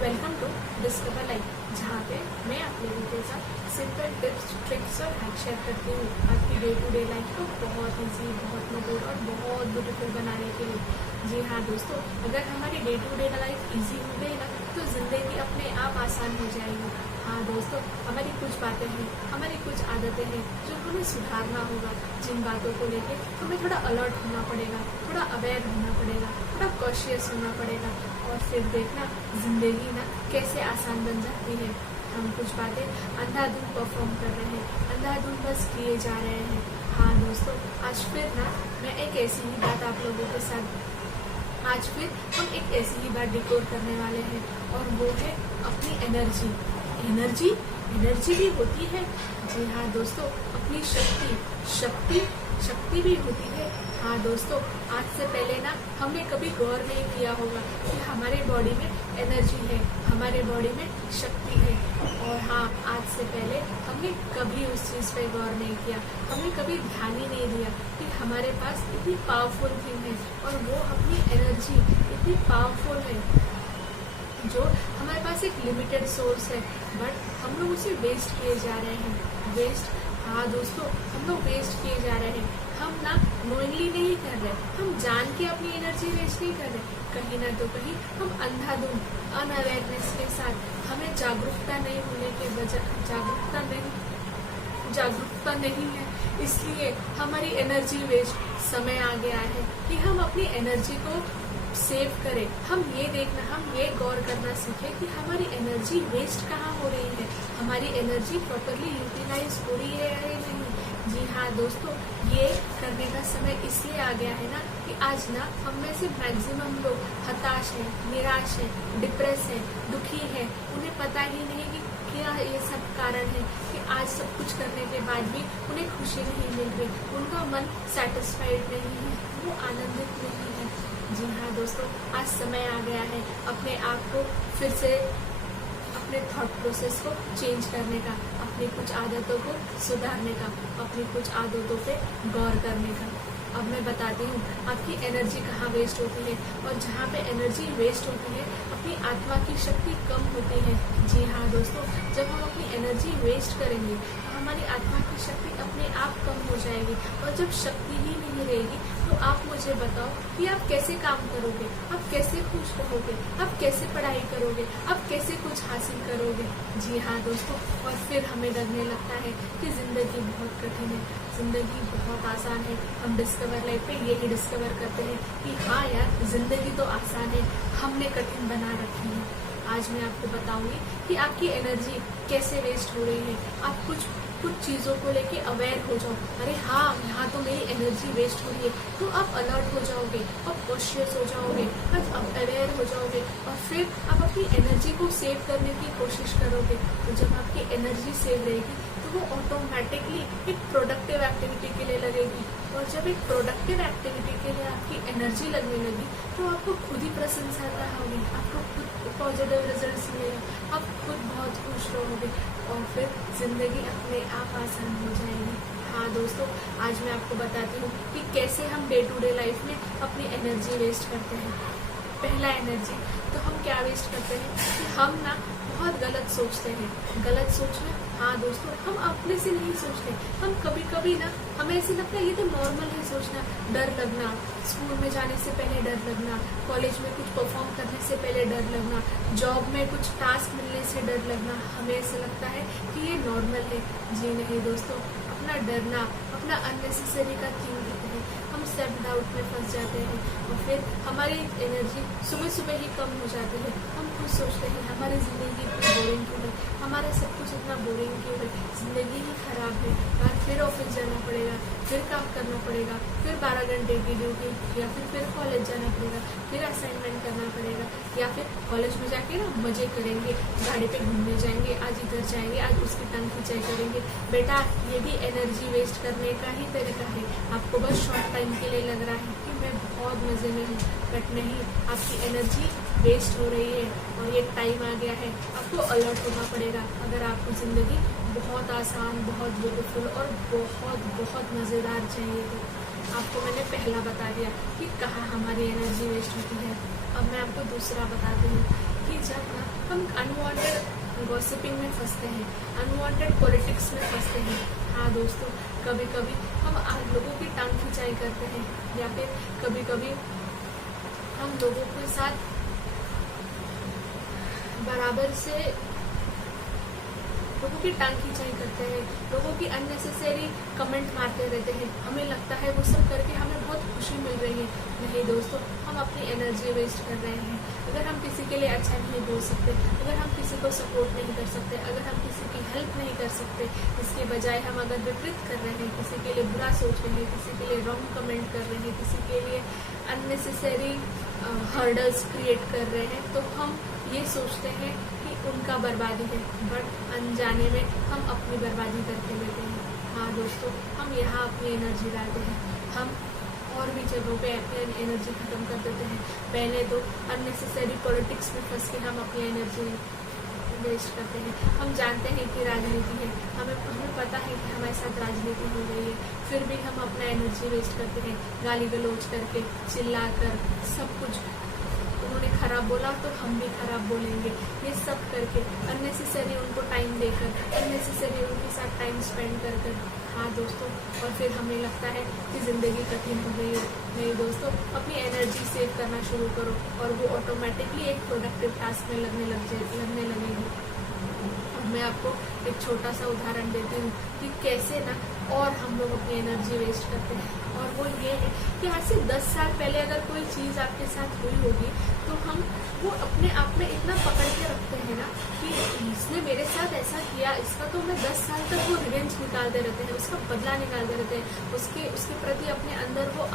Welcome to discover life, जहाँ पे मैं आप लोगों के साथ सिंपल टिप्स, ट्रिक्स और हैक शेयर करती हूँ आपकी डे टू डे लाइफ को बहुत ईजी, बहुत मधुर और बहुत ब्यूटीफुल बनाने के लिए। जी हाँ दोस्तों, अगर हमारी day to day life easy हो गई ना तो जिंदगी अपने आप आसान हो जाएगी। हाँ दोस्तों, हमारी कुछ बातें हैं, हमारी कुछ आदतें हैं जो हमें सुधारना होगा। जिन बातों को लेके हमें थोड़ा अलर्ट होना पड़ेगा, थोड़ा अवेयर होना पड़ेगा, थोड़ा कॉशियस होना पड़ेगा और फिर देखना जिंदगी ना कैसे आसान बन जाती है। हम कुछ बातें अंधाधुंध परफॉर्म कर रहे हैं, अंधाधुंध बस किए जा रहे हैं। हाँ दोस्तों, आज फिर ना मैं एक ऐसी ही बात आप लोगों के साथ आज फिर हम एक ऐसी ही बात डिकोड करने वाले हैं और वो है अपनी एनर्जी। एनर्जी एनर्जी भी होती है। जी हाँ दोस्तों, अपनी शक्ति भी होती है। हाँ दोस्तों, आज से पहले ना हमने कभी गौर नहीं किया होगा कि हमारे बॉडी में एनर्जी है, हमारे बॉडी में शक्ति है। और हाँ, आज से पहले हमने कभी उस चीज़ पे गौर नहीं किया, हमने कभी ध्यान ही नहीं दिया कि हमारे पास इतनी पावरफुल थिंग है और वो अपनी एनर्जी इतनी पावरफुल है जो हमारे पास एक लिमिटेड सोर्स है, बट हम लोग उसे वेस्ट किए जा रहे हैं। वेस्ट, हाँ दोस्तों, हम लोग वेस्ट किए जा रहे हैं। हम ना नोइंगली नहीं कर रहे, हम जान के अपनी एनर्जी वेस्ट नहीं कर रहे। कहीं ना तो कहीं हम अंधाधुंध अनअवेयरनेस के साथ, हमें जागरूकता नहीं होने के वजह जागरूकता नहीं है, इसलिए हमारी एनर्जी वेस्ट। समय आ गया है कि हम अपनी एनर्जी को सेव करें। हम ये गौर करना सीखें कि हमारी एनर्जी वेस्ट कहाँ हो रही है, हमारी एनर्जी प्रॉपरली यूटिलाइज हो रही है या नहीं। जी हाँ दोस्तों, ये करने का समय इसलिए आ गया है ना कि आज ना हम में से मैक्सिमम लोग हताश हैं, निराश हैं, डिप्रेस हैं, दुखी हैं। उन्हें पता ही नहीं कि क्या ये सब कारण है कि आज सब कुछ करने के बाद भी उन्हें खुशी नहीं मिल रही, उनका मन सेटिस्फाइड नहीं है, वो आनंदित नहीं है। जी हाँ दोस्तों, आज समय आ गया है अपने आप को फिर से, अपने थॉट प्रोसेस को चेंज करने का, अपनी कुछ आदतों को सुधारने का, अपनी कुछ आदतों पे गौर करने का। अब मैं बताती हूँ आपकी एनर्जी कहाँ वेस्ट होती है, और जहाँ पे एनर्जी वेस्ट होती है अपनी आत्मा की शक्ति कम होती है। जी हाँ दोस्तों, जब हम अपनी एनर्जी वेस्ट करेंगे तो हमारी आत्मा की शक्ति अपने आप कम हो जाएगी, और जब शक्ति ही नहीं रहेगी तो आप मुझे बताओ कि आप कैसे काम करोगे, आप कैसे खुश रहोगे, आप कैसे पढ़ाई करोगे, आप कैसे कुछ हासिल करोगे। जी हाँ दोस्तों, और फिर हमें लगने लगता है कि जिंदगी बहुत कठिन है, जिंदगी बहुत आसान है। हम डिस्कवर लाइफ पे यही डिस्कवर करते हैं कि हाँ यार, जिंदगी तो आसान है, हमने कठिन बना रखी है। आज मैं आपको बताऊंगी कि आपकी एनर्जी कैसे वेस्ट हो रही है। आप कुछ चीज़ों को लेके अवेयर हो जाओ। अरे हाँ, यहाँ तो मेरी एनर्जी वेस्ट हो रही है, तो आप अलर्ट हो जाओगे, आप कॉशियस हो जाओगे, आप अवेयर हो जाओगे, और फिर आप अपनी एनर्जी को सेव करने की कोशिश करोगे। तो जब आपकी एनर्जी सेव रहेगी तो वो ऑटोमेटिकली एक प्रोडक्टिव एक्टिविटी के लिए लगेगी, और जब एक प्रोडक्टिव एक्टिविटी के लिए आपकी एनर्जी लगने लगी तो आपको खुद ही प्रसन्नता होगी, आपको खुद पॉजिटिव रिजल्ट्स मिलेगा, आप खुद बहुत खुश रहोगे, और फिर जिंदगी अपने आप आसान हो जाएगी। हाँ दोस्तों, आज मैं आपको बताती हूँ कि कैसे हम डे टू डे लाइफ में अपनी एनर्जी वेस्ट करते हैं। पहला एनर्जी तो हम क्या वेस्ट करते हैं कि हम ना बहुत गलत सोचते हैं। गलत सोचना, हाँ दोस्तों, हम अपने से नहीं सोचते। हम कभी कभी ना, हमें ऐसे लगता है ये तो नॉर्मल है सोचना। डर लगना, स्कूल में जाने से पहले डर लगना, कॉलेज में कुछ परफॉर्म करने से पहले डर लगना, जॉब में कुछ टास्क मिलने से डर लगना, हमें ऐसा लगता है कि ये नॉर्मल है। जी नहीं दोस्तों, अपना डरना, अपना अननेसेसरी का थिंग करते हैं, हम सेल्फ डाउट में फंस जाते हैं, और फिर हमारी एनर्जी सुबह सुबह ही कम हो जाती है। हम खुद सोचते हैं हमारी ज़िंदगी इतनी बोरिंग क्यों है, हमारा सब कुछ इतना बोरिंग क्यों है, ज़िंदगी ही खराब है यार। फिर ऑफिस जाना पड़ेगा, फिर काम करना पड़ेगा, फिर 12 घंटे की ड्यूटी, या फिर कॉलेज जाना पड़ेगा, फिर असाइनमेंट करना पड़ेगा, या फिर कॉलेज में जाके ना मजे करेंगे, गाड़ी पे घूमने जाएंगे, आज इधर जाएंगे, आज उसकी टंग खिंचाई करेंगे। बेटा, ये भी एनर्जी वेस्ट करने का ही तरीका है। आपको बस शॉर्ट टाइम के लिए लग रहा है कि मैं बहुत मज़े में हूँ, बट नहीं, आपकी एनर्जी वेस्ट हो रही है, और ये टाइम आ गया है आपको अलर्ट होना पड़ेगा। अगर आपको ज़िंदगी बहुत आसान, बहुत ब्यूटीफुल और बहुत बहुत मज़ेदार चाहिए तो आपको मैंने पहला बता दिया कि कहाँ हमारी एनर्जी वेस्ट होती है। अब मैं आपको दूसरा बताती हूँ कि जब ना हम हम अनवांटेड गॉसिपिंग में फंसते हैं, अनवांटेड पॉलिटिक्स में फंसते हैं। हाँ दोस्तों, कभी कभी हम लोगों की टांग खिंचाई करते हैं, या फिर कभी कभी हम लोगों के साथ बराबर से लोगों की टांग खिंचाई करते हैं, लोगों की अननेसेसरी कमेंट मारते रहते हैं। हमें लगता है वो सब करके हमें बहुत खुशी मिल रही है। नहीं दोस्तों, हम अपनी एनर्जी वेस्ट कर रहे हैं। अगर हम किसी के लिए अच्छा नहीं बोल सकते, अगर हम किसी को सपोर्ट नहीं कर सकते, अगर हम किसी की हेल्प नहीं कर सकते, इसके बजाय हम अगर विपरीत कर रहे हैं, किसी के लिए बुरा सोच रहे हैं, किसी के लिए रॉन्ग कमेंट कर रहे हैं, किसी के लिए अननेसेसरी हर्डल्स क्रिएट कर रहे हैं, तो हम ये सोचते हैं कि उनका बर्बादी है, बट अनजाने में हम अपनी बर्बादी करके लेते हैं। हाँ दोस्तों, हम यहाँ अपनी एनर्जी डालते हैं, हम और भी जगहों पे अपनी एनर्जी खत्म कर देते हैं। पहले तो अननेसेसरी पॉलिटिक्स में फंस के हम अपनी एनर्जी वेस्ट करते हैं। हम जानते हैं कि राजनीति है, हमें पता है कि हमारे साथ राजनीति हो रही है, फिर भी हम अपना एनर्जी वेस्ट करते हैं, गाली गलौज करके, चिल्ला कर, सब कुछ। उन्होंने खराब बोला तो हम भी खराब बोलेंगे, ये सब करके अननेसेसरी उनको टाइम देकर, अननेसेसरी उनके साथ टाइम स्पेंड कर कर। हाँ दोस्तों, और फिर हमें लगता है कि ज़िंदगी कठिन हो गई है। नहीं दोस्तों, अपनी एनर्जी सेव करना शुरू करो और वो ऑटोमेटिकली एक प्रोडक्टिव टास्क में लगने लगेगी। और मैं आपको एक छोटा सा उदाहरण देती हूँ कि कैसे ना और हम लोग अपनी एनर्जी वेस्ट करते हैं। और वो ये है कि आज से 10 साल पहले अगर कोई चीज़ आपके साथ हुई होगी, तो हम वो अपने आप में इतना पकड़ के रखते हैं ना कि इसने मेरे साथ ऐसा किया, इसका तो मैं 10 साल तक वो रिवेंज निकालते रहते हैं, उसका बदला निकालते रहते हैं, उसके प्रति अपने अंदर वो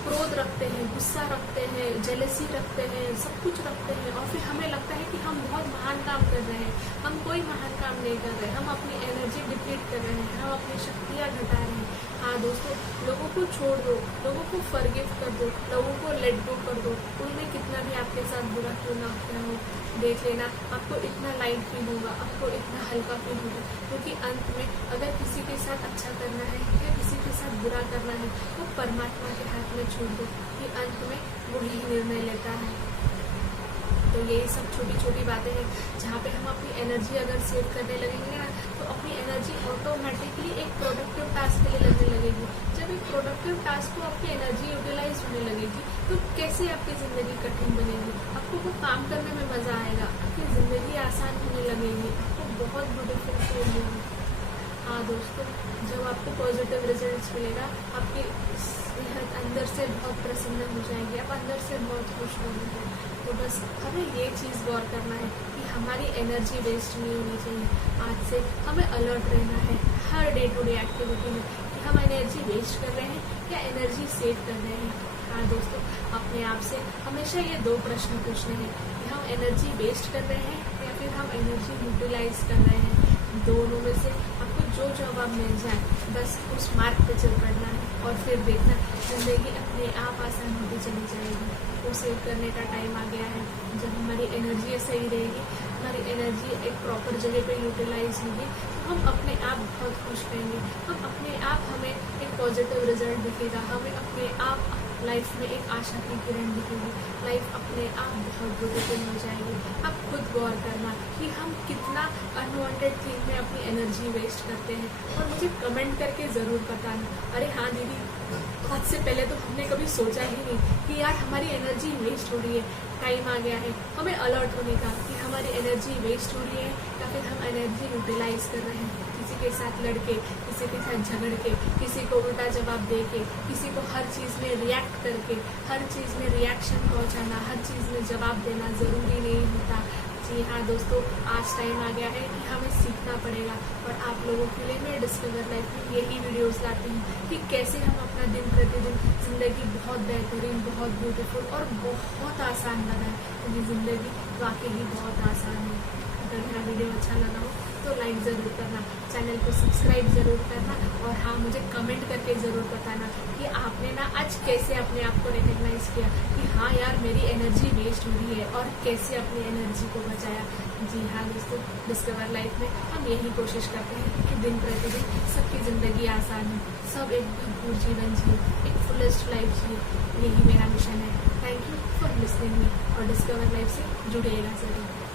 क्रोध रखते हैं, गुस्सा रखते हैं, जेलसी रखते हैं, सब कुछ रखते हैं। और फिर हमें लगता है कि हम बहुत महान काम कर रहे हैं। हम कोई महान काम नहीं कर रहे, हम अपनी एनर्जी डिप्लीट कर रहे हैं, हम अपनी शक्तियाँ घटा रहे हैं। हाँ दोस्तों, लोगों को छोड़ दो, लोगों को फॉरगिव कर दो, लोगों को लेट गो कर दो। उन्होंने कितना भी आपके साथ बुरा क्यों ना किया हो, देख लेना, आपको इतना लाइट फील होगा, आपको इतना हल्का फील होगा। क्योंकि अंत में अगर किसी के साथ अच्छा करना है या किसी के साथ बुरा करना है, तो परमात्मा के हाथ में छोड़ दो कि अंत में वही निर्णय लेता है। तो यही सब छोटी छोटी बातें हैं जहाँ पे हम अपनी एनर्जी अगर सेव करने लगेंगे ना, तो अपनी एनर्जी ऑटोमेटिकली एक प्रोडक्टिव टास्क के लिए लगने लगेगी। जब एक प्रोडक्टिव टास्क को आपकी एनर्जी यूटिलाइज होने लगेगी, तो कैसे आपकी ज़िंदगी कठिन बनेगी, आपको वो काम करने में मज़ा आएगा, आपकी ज़िंदगी आसान होने लगेगी, आपको बहुत ब्यूटीफुल फील होगी। हाँ दोस्तों, जब आपको पॉजिटिव रिजल्ट्स मिलेगा, आपकी सेहत अंदर से बहुत प्रसन्न हो जाएगी, आप अंदर से बहुत खुश होंगे। तो बस हमें ये चीज़ गौर करना है कि हमारी एनर्जी वेस्ट नहीं होनी चाहिए। आज से हमें अलर्ट रहना है हर डे टू डे एक्टिविटी में कि हम एनर्जी वेस्ट कर रहे हैं या एनर्जी सेव कर रहे हैं। हाँ दोस्तों, अपने आप से हमेशा ये 2 प्रश्न पूछने हैं कि हम एनर्जी वेस्ट कर रहे हैं या फिर हम एनर्जी यूटिलाइज कर रहे हैं। दोनों में से आपको जो जवाब मिल जाए, बस उस मार्ग पे चल पड़ना है और फिर देखना ज़िंदगी अपने आप आसान होती चली जाएगी। वो सेव करने का टाइम आ गया है। जब हमारी एनर्जी सही रहेगी, हमारी एनर्जी एक प्रॉपर जगह पे यूटिलाइज होगी, तो हम अपने आप बहुत खुश रहेंगे, हम अपने आप हमें एक पॉजिटिव रिजल्ट दिखेगा, हमें अपने आप लाइफ में एक आशा की किरण दिखेगी, लाइफ अपने आप बहुत ब्यूटीफुल हो जाएगी। आप खुद गौर करना कि हम कितना अनवांटेड थिंग में अपनी एनर्जी वेस्ट करते हैं और मुझे कमेंट करके ज़रूर बताना। अरे हाँ दीदी, आज से पहले तो हमने कभी सोचा ही नहीं कि यार हमारी एनर्जी वेस्ट हो रही है। टाइम आ गया है हमें अलर्ट होने का कि हमारी एनर्जी वेस्ट हो रही है या फिर हम एनर्जी यूटिलाइज कर रहे हैं। किसी के साथ लड़के, किसी के साथ झगड़ के, किसी को उल्टा जवाब दे के, किसी को हर चीज़ में रिएक्ट करके, हर चीज़ में रिएक्शन पहुंचाना, हर चीज़ में जवाब देना ज़रूरी नहीं होता। जी हाँ दोस्तों, आज टाइम आ गया है कि हमें सीखना पड़ेगा और आप लोगों के लिए मैं डिस्कवर लाइफ में यही वीडियोस लाती हूँ कि कैसे हम अपना दिन प्रतिदिन ज़िंदगी बहुत बेहतरीन, बहुत ब्यूटीफुल और बहुत आसान बनाएं। क्योंकि ज़िंदगी वाकई ही बहुत आसान है। अगर मेरा वीडियो अच्छा लगा हो तो लाइक ज़रूर करना, चैनल को सब्सक्राइब ज़रूर करना और हाँ मुझे कमेंट करके ज़रूर बताना कि आपने ना आज कैसे अपने आप को रिकग्नाइज़ किया कि हाँ यार मेरी एनर्जी वेस्ट हो रही है और कैसे अपनी एनर्जी को बचाया। जी हाँ दोस्तों, डिस्कवर लाइफ में हम यही कोशिश करते हैं कि दिन प्रतिदिन सबकी ज़िंदगी आसान हो, सब एक भरपूर जीवन जिए, एक फुलेस्ट लाइफ जिए। यही मेरा मिशन है। Thank you for listening me और डिस्कवर लाइफ से जुड़िएगा ज़रूर।